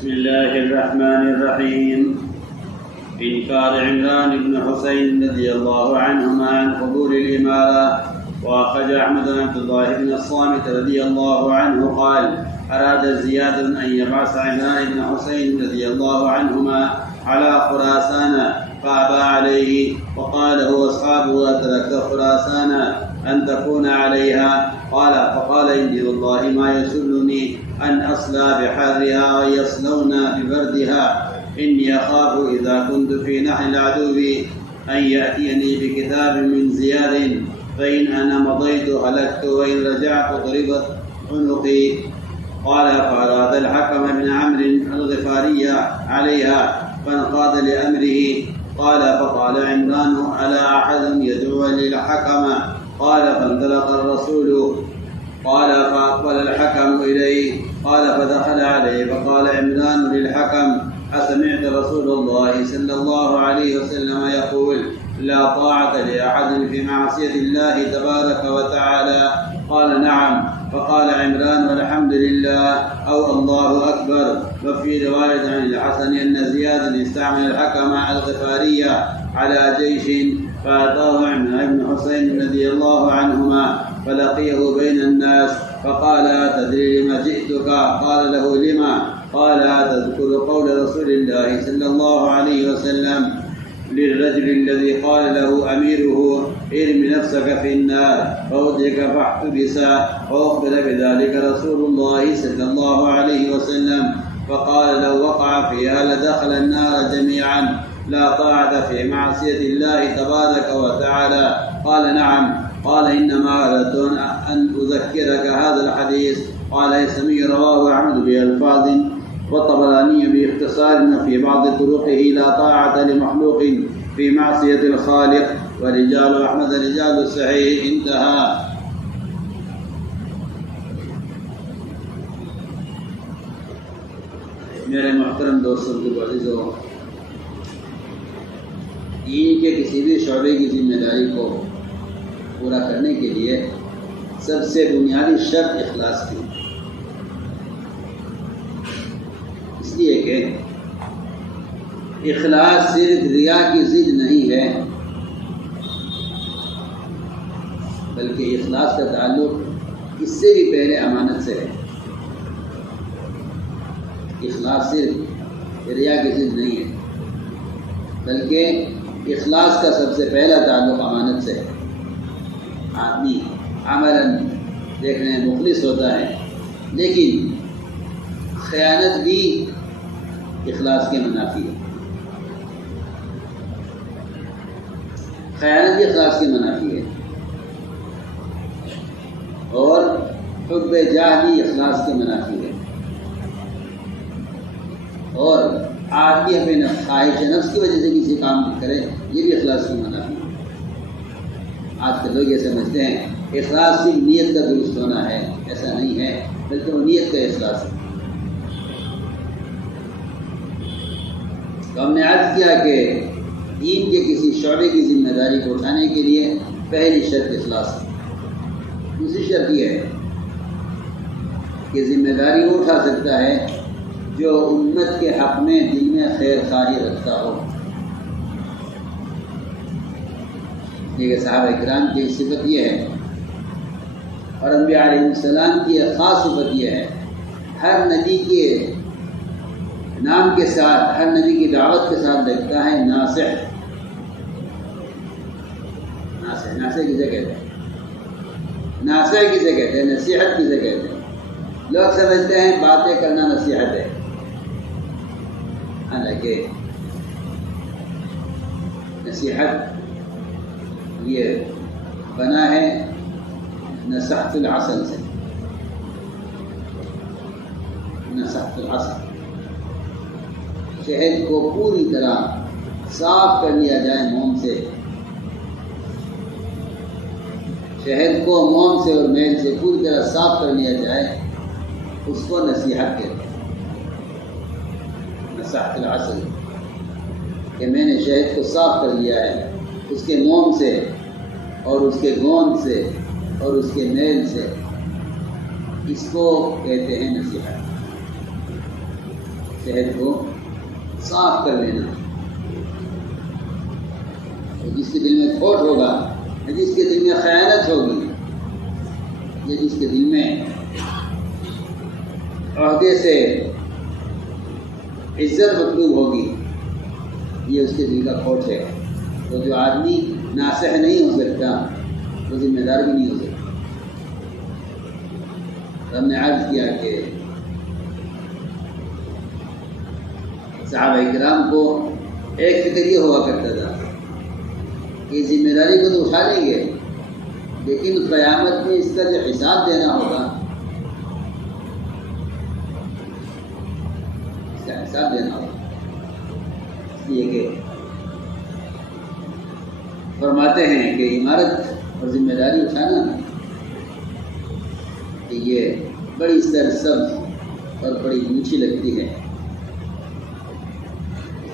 بسم الله الرحمن الرحيم. إنكار عمران بن حسين رضي الله عنهما عن قبول الإمارة. وأخرج أحمد بن عبد الله بن الصامت رضي الله عنه قال: أراد زياد أن يبعث عمران بن حسين رضي الله عنهما على خراسان فأبى عليه، وقال له أصحابه: أتركت خراسان أن تكون عليها؟ فقال: إني والله ما يسرني أن أصلى بحرها ويصلون ببردها، إني أخاف إذا كنت في نحر العدو أن يأتيني بكتاب من زياد، فإن أنا مضيت هلكت، وإن رجعت ضربت عنقي. قال: فأراد الحكم بن عمرو الغفاري عليها فانقاد لأمره. فقال عمران: ألا أحد يدعو للحكم؟ قال: فانطلق الرسول. فأقبل الحكم إليه. فدخل عليه فقال عمران للحكم: أسمعت رسول الله صلى الله عليه وسلم يقول: لا طاعة لأحد في معصية الله تبارك وتعالى؟ قال: نعم. فقال عمران: والحمد لله أو الله أكبر. وفي رواية عن الحسن أن زياد استعمل الحكم الغفاري على جيش، فأتاه عمران بن حسين رضي الله عنهما فلقيه بين الناس فقال: أتدري لما جئتك؟ قال له: لما؟ قال: أتذكر قول رسول الله صلى الله عليه وسلم للرجل الذي قال له أميره: ارم نفسك في النار، فأدرك فاحتبس، فأخبر بذلك رسول الله صلى الله عليه وسلم فقال: لو وقع فيها لدخل النار جميعا، لا طاعة في معصية الله تبارك وتعالى. قال: نعم. قال: إنما أردت أن أذكرك هذا الحديث. قال: يسمي رواه أحمد بألفاظ والطبراني باختصار في بعض طرقه: لا طاعة لمخلوق في معصية الخالق، ورجال أحمد رجال الصحيح. انتهى. میرے محترم دوستوں کو عزیزوں، دین کے کسی بھی شعبے کی ذمہ داری کو پورا کرنے کے لیے سب سے بنیادی شرط اخلاص کی، اس لیے کہ اخلاص صرف ریا کی ضد نہیں ہے، بلکہ اخلاص کا تعلق اس سے بھی پہلے امانت سے ہے۔ اخلاص صرف ریا کی ضد نہیں ہے، بلکہ اخلاص کا سب سے پہلا تعلق امانت سے ہے۔ آدمی عملاً دیکھنے مخلص ہوتا ہے، لیکن خیانت بھی اخلاص کے منافی ہے۔ خیانت بھی اخلاص کی منافی ہے، اور حب جاہ بھی اخلاص کی منافی ہے، اور آدمی اپنے خواہش نفس کی وجہ سے کسی کام کرے، یہ بھی اخلاص کی منافی ہے۔ آج کے لوگ یہ سمجھتے ہیں اخلاص صرف نیت کا درست ہونا ہے، ایسا نہیں ہے، بلکہ وہ نیت کا اخلاص ہے۔ تو ہم نے عرض کیا کہ دین کے کسی شعبے کی ذمہ داری کو اٹھانے کے لیے پہلی شرط اخلاص ہے۔ دوسری شرط یہ ہے کہ ذمہ داری وہ اٹھا سکتا ہے جو امت کے حق میں دل میں خیر خواہی رکھتا ہو۔ دیکھیں صحابہ کرام کی صفت یہ ہے، اور انبیاء علیہ السلام کی ایک خاص صفت یہ ہے، ہر نبی کے نام کے ساتھ، ہر نبی کی دعوت کے ساتھ لگتا ہے ناصح۔ ناصح کسے کہتے ہیں؟ ناصح کسے کہتے ہیں؟ نصیحت کسے کہتے ہیں؟ لوگ سمجھتے ہیں باتیں کرنا نصیحت ہے، حالانکہ نصیحت یہ بنا ہے نصحت العسل سے۔ نصحت العسل، شہد کو پوری طرح صاف کر لیا جائے موم سے، شہد کو موم سے اور میل سے پوری طرح صاف کر لیا جائے، اس کو نصیحت کہتے ہیں۔ نصحت العسل کہ میں نے شہد کو صاف کر لیا ہے، اس کے موم سے اور اس کے گوند سے اور اس کے میل سے، اس کو کہتے ہیں نصیحت۔ صحت کو صاف کر لینا. جس کے دل میں کھوٹ ہوگا، جس کے دل میں خیانت ہوگی، یا جس کے دل میں عہدے سے عزت مطلوب ہوگی، یہ اس کے دل کا کھوٹ ہے. تو جو آدمی ناصح نہیں ہو سکتا وہ ذمہ دار بھی نہیں ہو سکتا. ہم نے عرض کیا کہ صحابہ کرام کو ایک فکر یہ ہوا کرتا تھا کہ ذمہ داری کو تو اٹھا لیں گے، لیکن قیامت میں اس کا جو حساب دینا ہوگا، اس کا حساب دینا ہوگا. اس لیے کہ فرماتے ہیں کہ عمارت اور ذمہ داری اٹھانا کہ یہ بڑی سرسبز اور بڑی اونچی لگتی ہے.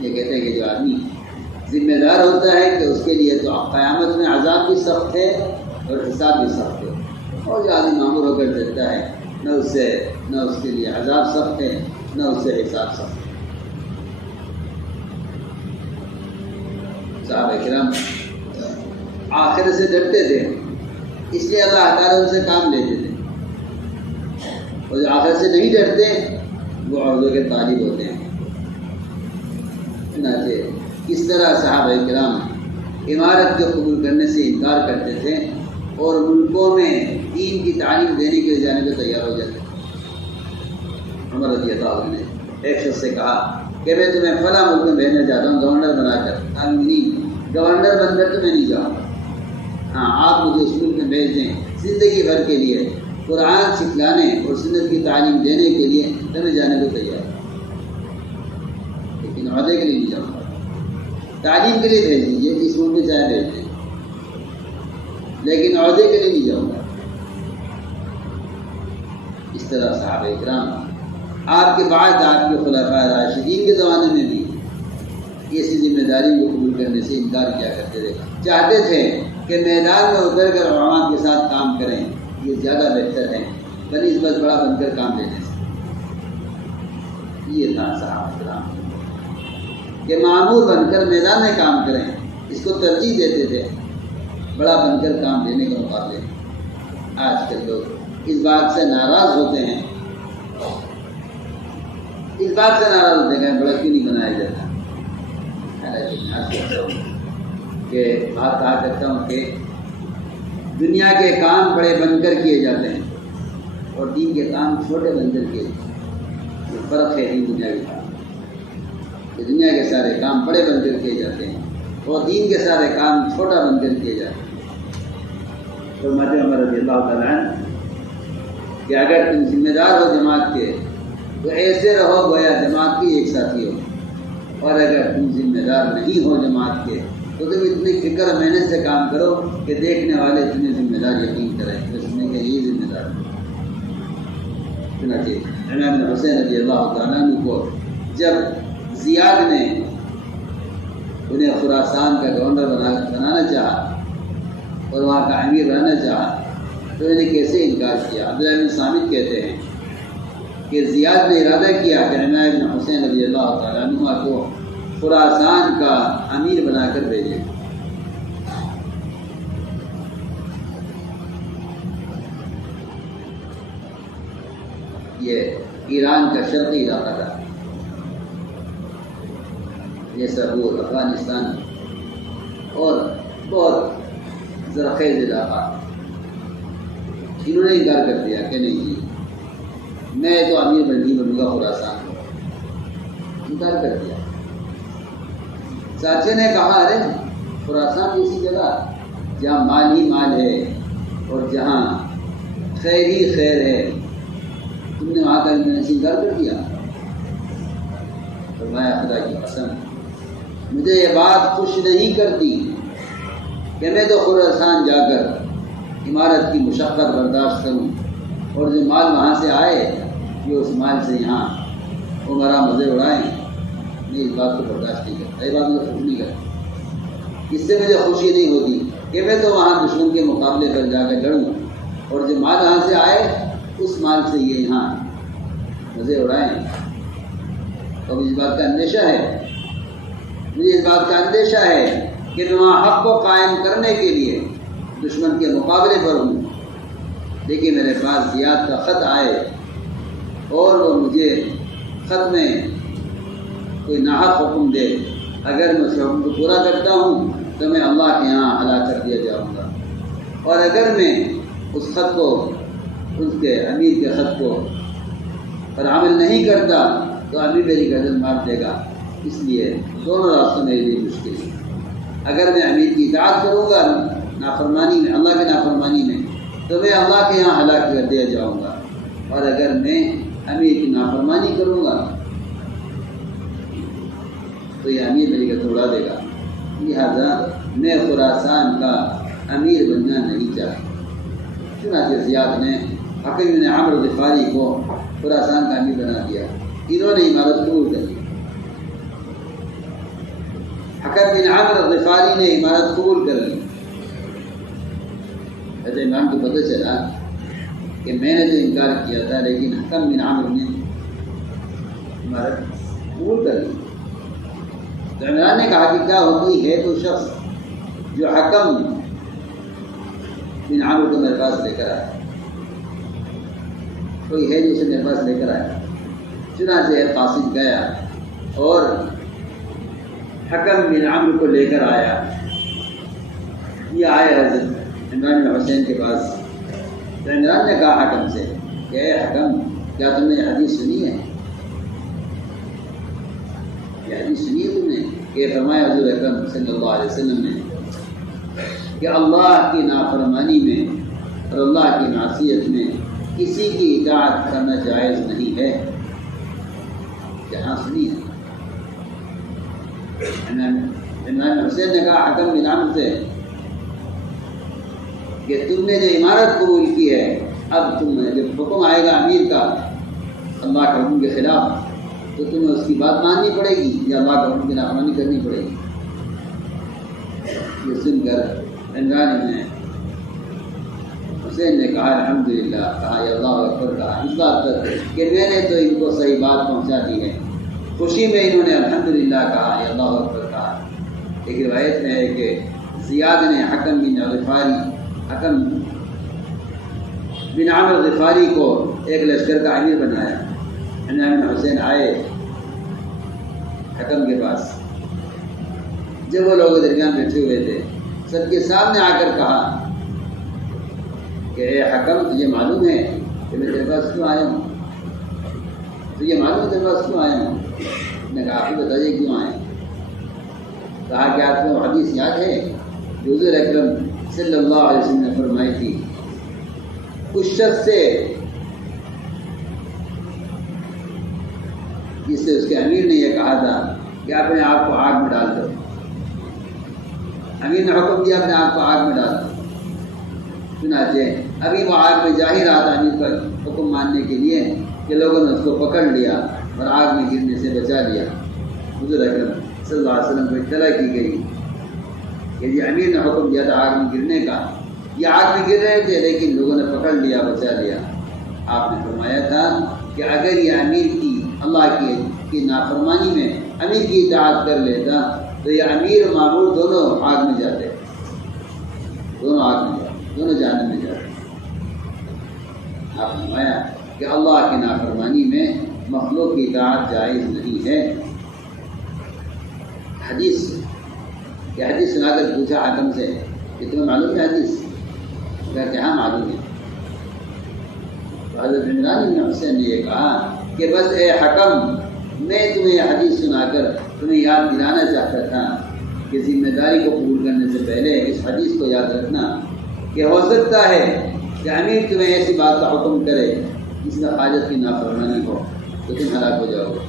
یہ کہتے ہیں کہ جو آدمی ذمہ دار ہوتا ہے کہ اس کے لیے تو قیامت میں عذاب بھی سخت ہے اور حساب بھی سخت ہے. اور جو آدمی معمور ہو کر دیتا ہے، نہ اس کے لیے عذاب سخت ہے، نہ اس سے حساب سخت ہے. صحابہ کرام آخرت سے ڈرتے تھے، اس لیے اللہ تعالیٰ ان سے کام لیتے تھے. اور جو آخرت سے نہیں ڈرتے وہ عہدوں کے طالب ہوتے ہیں. کس طرح صحابہ کرام عمارت کو قبول کرنے سے انکار کرتے تھے اور ملکوں میں دین کی تعلیم دینے کے لیے جانے کو تیار ہو جاتے. عمر رضی اللہ عنہ نے ایک شخص سے کہا کہ میں تمہیں فلاں ملک میں بھیجنا چاہتا ہوں گورنر بنا کر. گورنر بن کر تو میں نہیں جاؤں گا، ہاں آپ مجھے اس ملک میں بھیج دیں زندگی بھر کے لیے قرآن سکھلانے اور سنت کی تعلیم دینے کے لیے میں جانے کو تیار ہوں، لیکن عہدے کے لیے نہیں جاؤں گا. تعلیم کے لیے بھیج دیجیے، جس ملک میں چاہے بھیج دیں، لیکن عہدے کے لیے نہیں جاؤں گا. اس طرح صحابہ کرام آپ کے بعد آپ کے خلفاء راشدین کے زمانے میں بھی ایسی ذمہ داری کو قبول کرنے سے انکار کیا کرتے تھے. چاہتے تھے کہ میدان میں اتر کر عوام کے ساتھ کام کریں، یہ زیادہ بہتر ہے بنسبت بڑا بن کر کام لینے سے. یہ تھا صحابہ کرام کہ معمور بن کر میدان میں کام کریں، اس کو ترجیح دیتے تھے بڑا بن کر کام لینے کے مقابلے. آج کل لوگ اس بات سے ناراض ہوتے ہیں، کہ بڑا کیوں نہیں بنایا جاتا. کہ بات کہا کرتا ہوں کہ دنیا کے کام بڑے بن کر کیے جاتے ہیں اور دین کے کام چھوٹے بن کر کیے جاتے ہیں. فرق ہے دین دنیا کے کام کہ دنیا کے سارے کام بڑے بن کر کیے جاتے ہیں اور دین کے سارے کام چھوٹا بن کر کیے جاتے ہیں. فرماتے ہیں عمر رضی اللہ تعالیٰ عنہ کہ اگر تم ذمہ دار ہو جماعت کے تو ایسے رہو گویا جماعت کی ایک ساتھی ہو، اور اگر تم ذمہ دار نہیں ہو جماعت کے تو تم اتنی فکر اور محنت سے کام کرو کہ دیکھنے والے تمہیں ذمہ دار یقین کریں کہ اس نے کہ یہ ذمہ دار ہے. عمران بن حسین رضی اللہ تعالیٰ عنہ کو جب زیاد نے انہیں خراسان کا گورنر بنانا چاہا اور وہاں کا امیر بنانا چاہا تو انہیں کیسے انکار کیا. عبداللہ بن صامت کہتے ہیں کہ زیاد نے ارادہ کیا کہ عمران بن حسین رضی اللہ تعالیٰ عنہ کو خراسان کا امیر بنا کر بھیجے. یہ ایران کا شرقی علاقہ تھا، جیسا وہ افغانستان اور بہت زرخیز علاقہ. انہوں نے انکار کر دیا کہ نہیں جی میں تو امیر نہیں بنوں گا خراسان کو، انکار کر دیا. چاچے نے کہا ارے خراسان ایسی جگہ جہاں مال ہی مال ہے اور جہاں خیر ہی خیر ہے، تم نے وہاں کا انکار کر دیا. فرمایا خدا کی قسم مجھے یہ بات خوش نہیں کرتی کہ میں تو خراسان جا کر عمارت کی مشقت برداشت کروں اور جو مال وہاں سے آئے یہ اس مال سے یہاں عمرہ مزے اڑائیں. میں اس بات کو برداشت نہیں کرتا، یہ بات مجھے خوش نہیں کرتی. اس سے مجھے خوشی نہیں ہوتی کہ میں تو وہاں دشمن کے مقابلے پر جا کر لڑوں اور جو مال وہاں سے آئے اس مال سے یہ یہاں مزے اڑائیں. تو مجھے اس بات کا اندیشہ ہے، مجھے اس بات کا اندیشہ ہے کہ میں وہاں حق کو قائم کرنے کے لیے دشمن کے مقابلے پر ہوں، لیکن میرے پاس زیاد کا خط آئے اور وہ مجھے خط میں کوئی ناحق حکم دے، اگر میں اس حکم کو پورا کرتا ہوں تو میں اللہ کے یہاں ہلاک کر دیا جاؤں گا، اور اگر میں اس خط کو، اس کے امیر کے خط کو پر عمل نہیں کرتا تو امیر میری گردن مار دے گا، اس لیے دونوں راستوں میرے لیے مشکل ہے۔ اگر میں امیر کی اطاعت کروں گا نافرمانی میں، اللہ کی نافرمانی میں، تو میں اللہ کے یہاں ہلاک کر دیا جاؤں گا، اور اگر میں امیر کی نافرمانی کروں گا تو یہ امیر میری گردن اڑا دے گا، لہذا میں خراسان کا امیر بننا نہیں چاہتا۔ چنانچہ زیاد نے حکیم بن عمرو غفاری کو خراسان کا امیر بنا دیا، انہوں نے عمارت قبول کر لی۔ حکیم بن عمرو غفاری نے عمارت قبول کر لی۔ حضرت امام کو پتہ چلا کہ میں نے جو انکار کیا تھا، لیکن حکیم بن عمرو نے عمارت قبول کر لی۔ تو عمران نے کہا کہ کیا ہو، کوئی ہے تو شخص جو حکم بن عمرو کو میرے پاس لے کر آیا، کوئی ہے جو اسے میرے پاس لے کر آیا۔ چنانچہ قاصد گیا اور حکم بن عمرو کو لے کر آیا۔ یہ آئے حضرت عمران بن حسین کے پاس، تو عمران نے کہا حکم سے کہ اے حکم، کیا تم نے یہ حدیث سنی ہے؟ یہ حدیث سنی ہے تم نے کہ فرمایا حضور اکرم صلی اللہ علیہ وسلم نے کہ اللہ کی نافرمانی میں اور اللہ کی معصیت میں کسی کی اطاعت کرنا جائز نہیں ہے؟ جہاں سنی ہے۔ عمران حسین نے کہا حکم بن عمرو سے کہ تم نے جو عمارت قبول کی ہے، اب تم جب حکم آئے گا امیر کا اللہ کے حکم کے خلاف تو تمہیں اس کی بات ماننی پڑے گی یا اللہ کے حکم کی نافرمانی کرنی پڑے گی۔ یہ سن کر عمران بن حسین نے کہا الحمدللہ، کہا یا اللہ اکبر، کہا اس بات پر کہ میں نے تو ان کو صحیح بات پہنچا دی ہے۔ خوشی میں انہوں نے الحمدللہ کہا، یا اللہ اکبر کہا۔ ایک روایت میں ہے کہ زیاد نے حکم بن عمرو غفاری کو ایک لشکر کا امیر بنایا۔ عمران بن حسین آئے حکم کے پاس، جب وہ لوگ درمیان بیٹھے ہوئے تھے، سب کے سامنے آ کر کہا کہ اے حکم، تجھے معلوم ہے کہ میں تیرے پاس کیوں آیا ہوں؟ تجھے معلوم ہے تیرے پاس کیوں آیا ہوں؟ نے کہا آپ ہی بتائیے کیوں آئے؟ کہا کہ آپ کو حدیث یاد ہے جو حضور اکرم صلی اللہ علیہ وسلم نے فرمائی تھی، اس شخص سے جس سے اس کے امیر نے یہ کہا تھا کہ اپنے آپ کو آگ میں ڈال دو، امیر نے حکم دیا اپنے آپ کو آگ میں ڈال دو۔ چنانچہ ابھی وہ آگ میں جا ہی رہا تھا امیر کا حکم ماننے کے لیے کہ لوگوں نے اس کو پکڑ لیا اور آگ میں گرنے سے بچا لیا۔ حضور اکرم صلی اللہ علیہ وسلم کو اطلاع کی گئی کہ یہ امیر نے حکم دیا تھا آگ میں گرنے کا، یہ آگ میں گر رہے تھے لیکن لوگوں نے پکڑ لیا، بچا لیا۔ آپ نے فرمایا تھا کہ اگر یہ امیر کی اللہ کی نافرمانی میں امیر کی اطاعت کر لیتا تو یہ امیر اور مامور دونوں آگ میں جاتے، دونوں آگ میں جاتے، دونوں جہنم میں جاتے۔ آپ نے فرمایا کہ اللہ کی نافرمانی میں مخلوق کی اطاعت جائز نہیں ہے۔ حدیث، یہ حدیث سنا کر پوچھا حکم سے کہ تمہیں معلوم ہے حدیث؟ کہا کہ ہاں معلوم ہے۔ تو حضرت عمران بن حسین نے یہ کہا کہ بس اے حکم، میں تمہیں یہ حدیث سنا کر تمہیں یاد دلانا چاہتا تھا کہ ذمہ داری کو قبول کرنے سے پہلے اس حدیث کو یاد رکھنا کہ ہو سکتا ہے کہ امیر تمہیں ایسی بات کا حکم کرے جس میں حاجت کی نافرمانی ہو تو تم ہلاک ہو جاؤ گے۔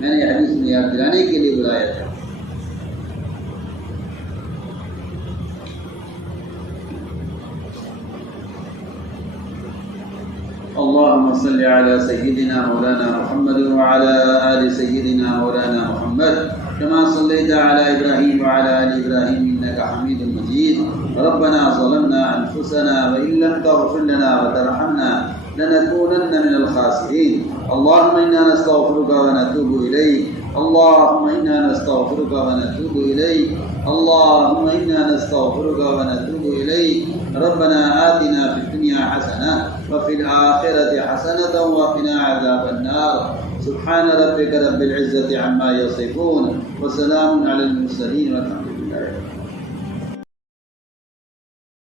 میں نے یہ حدیث میں یاد دلانے کے لیے بلایا تھا۔ اللهم صل على سيدنا مولانا محمد وعلى آل سيدنا مولانا محمد كما صليت على إبراهيم وعلى آل إبراهيم إنك حميد مجيد. ربنا ظلمنا أنفسنا وإن لم تغفر لنا وترحمنا لنكونن من الخاسرين. اللهم إنا نستغفرك ونتوب إليك اللهم إنا نستغفرك ونتوب إليك اللهم إنا نستغفرك ونتوب إليك ربنا آتنا في الدنيا حسنة وفي الآخرة حسنة وقنا عذاب النار سبحان ربك رب العزة عما يصفون وسلام على المرسلين والحمد لله.